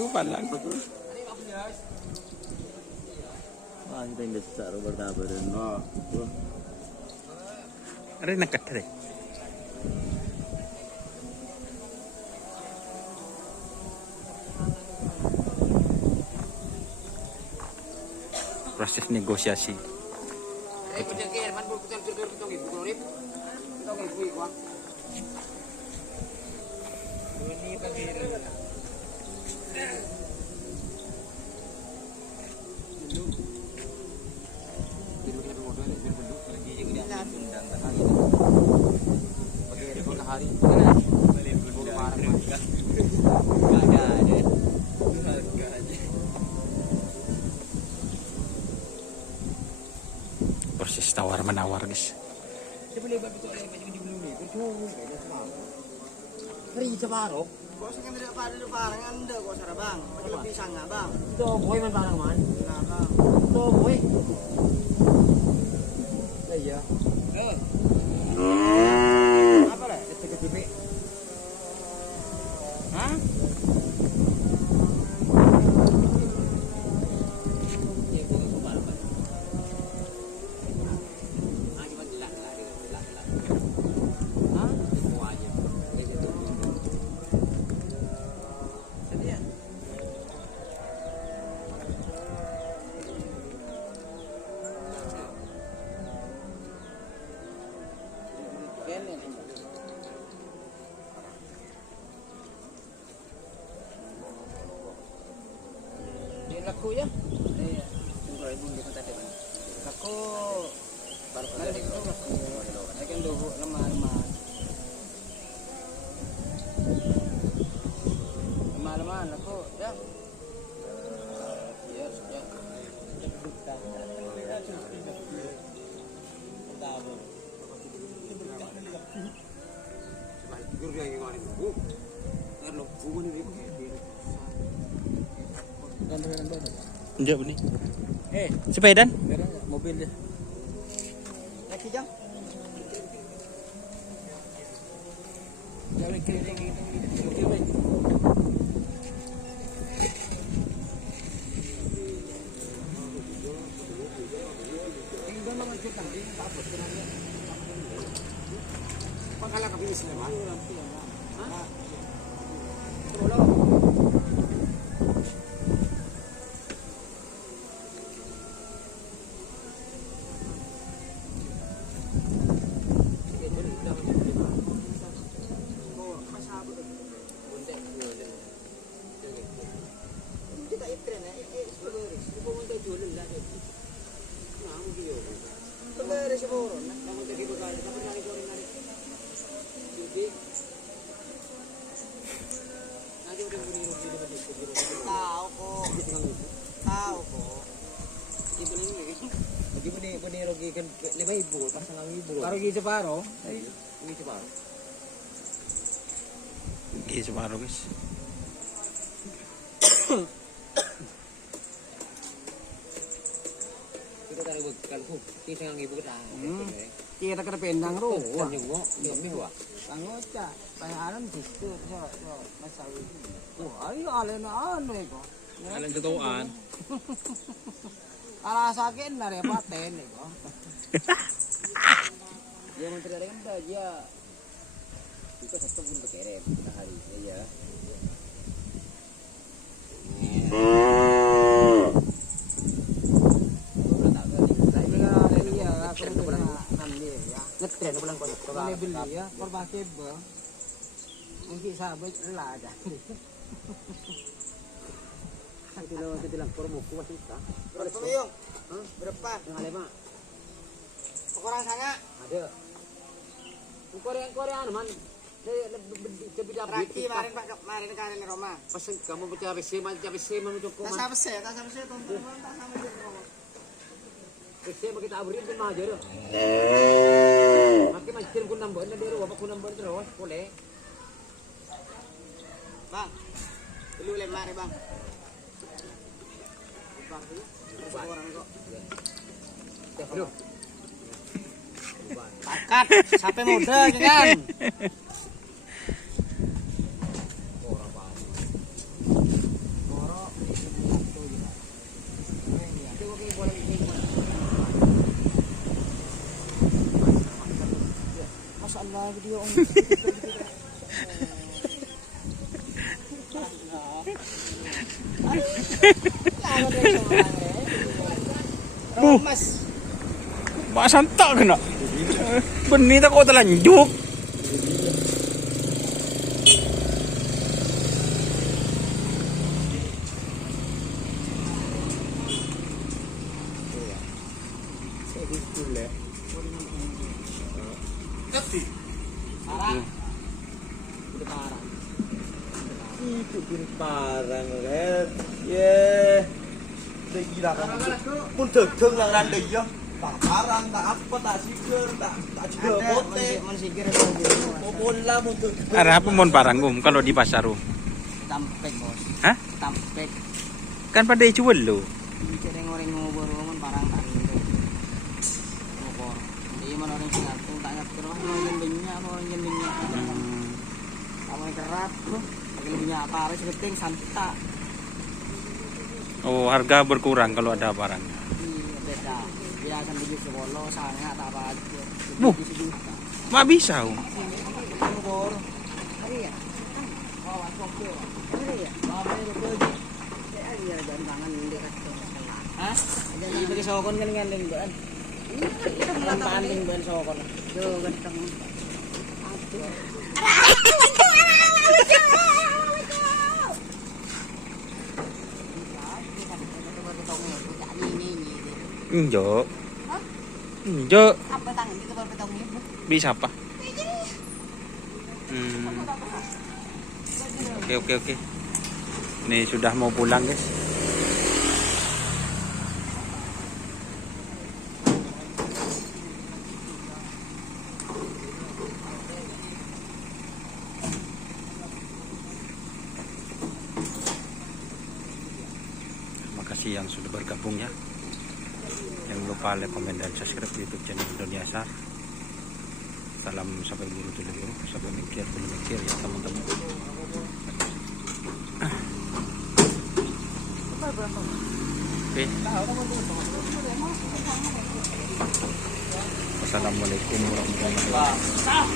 Lupa lang. Ah, kita yang besar berdaba dan. Ada nak kata deh. Proses negosiasi. Proses tawar menawar guys. Hari separuh. Bos kan tidak pada barang anda kok cara bang. Macam lebih sangat bang. Itu boy man barang man. Nah bang. Itu boy. Iya. Apa lah? Itu KTP. Hah? Laku ya? Iya. Tunggu ibu di kota depan. Laku baru kali itu laku. Akan dulu lemah-lemah. Lemah-lemah laku ya. Ya, ya. Guru dia yang mana? Bu. Ngerlo, bu ni dia. Enggak bunyi. Sepedan? Mobil dia. Lagi jam. Jangan keliling gitu. Tinggal mengajukan ini apa sebenarnya? Pangkalan kabis ni man. Hah? Tolong. Rugi separuh. Rugi separuh. Rugi separuh guys. Kita taruh bekal ku. Kita yang ibu kita. Kita kena pendang ro. Kan juga, dia Sangoca, bayaran situ, masalah. Ayo alen iko. Alan tutuan. Ala sakit na re paten iko. Dia menteri ada kan dia. Itu satu pun berkerem kita hari ya. Ngetren pulang kau. Boleh beli ya, perbaiki bel. Mungkin sahabat rela aja. Kita bilang permuku masih tak. Berapa Mayung? Berapa? Yang ada mak. Orang sangat. Ada. Korea man. Raki kemarin Pak, kemarin kalian Roma. Pesen kamu baca BC cukup. Tak sama saya, teman-teman, tak sama dia Roma. BC kita abrin pun mah aja. Makin macam kun nambah na dero, apa kun nambah terus boleh. Bang. Dulu lemar ya, Bang. Bang. Orang kok. Bro. Pakat, sampai muda kan. Masalah video om. Mas. Masantak kena. Benih tak kau telanjuk. Parang. Itu parang. Itu pun parang red. Yeah. Đây là con thực thương là ran địch chứ. Tak parang, tak apa, tak siger, tak juga pote. Mensigir Popon lah mun thực. Arah apa mon parang kalau di pasar tampek bos. Hah? Tampek. Kan pada jual lo. Cereng orang ngobor mon parang tak gitu. Ngobor. Jadi mana orang sing ngatung tak ngerti roh orang jendinya, orang jendinya. Kamu yang kerat loh. Pakai minyak apa harus keting santai. Oh, harga berkurang kalau ada barang. Iya beda. Dia akan beli sebolo, sangat tak apa aja. Buh. Sejuta. Mak bisa. Ngobor. Hari ya. Oh, aku hari ya. Bawa itu. Iya, jangan tangan dia kata. Hah? Jangan bagi sokon kan ngandeng ban. Iya, tanding ban sokon. Yo ganteng. Aduh. Enjo. Enjo. Apa tangan kita berpetong ibu? Bisa apa? Oke. Ini sudah mau pulang, guys. Terima kasih yang sudah bergabung ya. Jangan lupa like, komen, dan subscribe YouTube channel Dunia Sar. Salam sampai buru dulu, sampai mikir ya teman-teman. Oke. Assalamualaikum warahmatullahi wabarakatuh.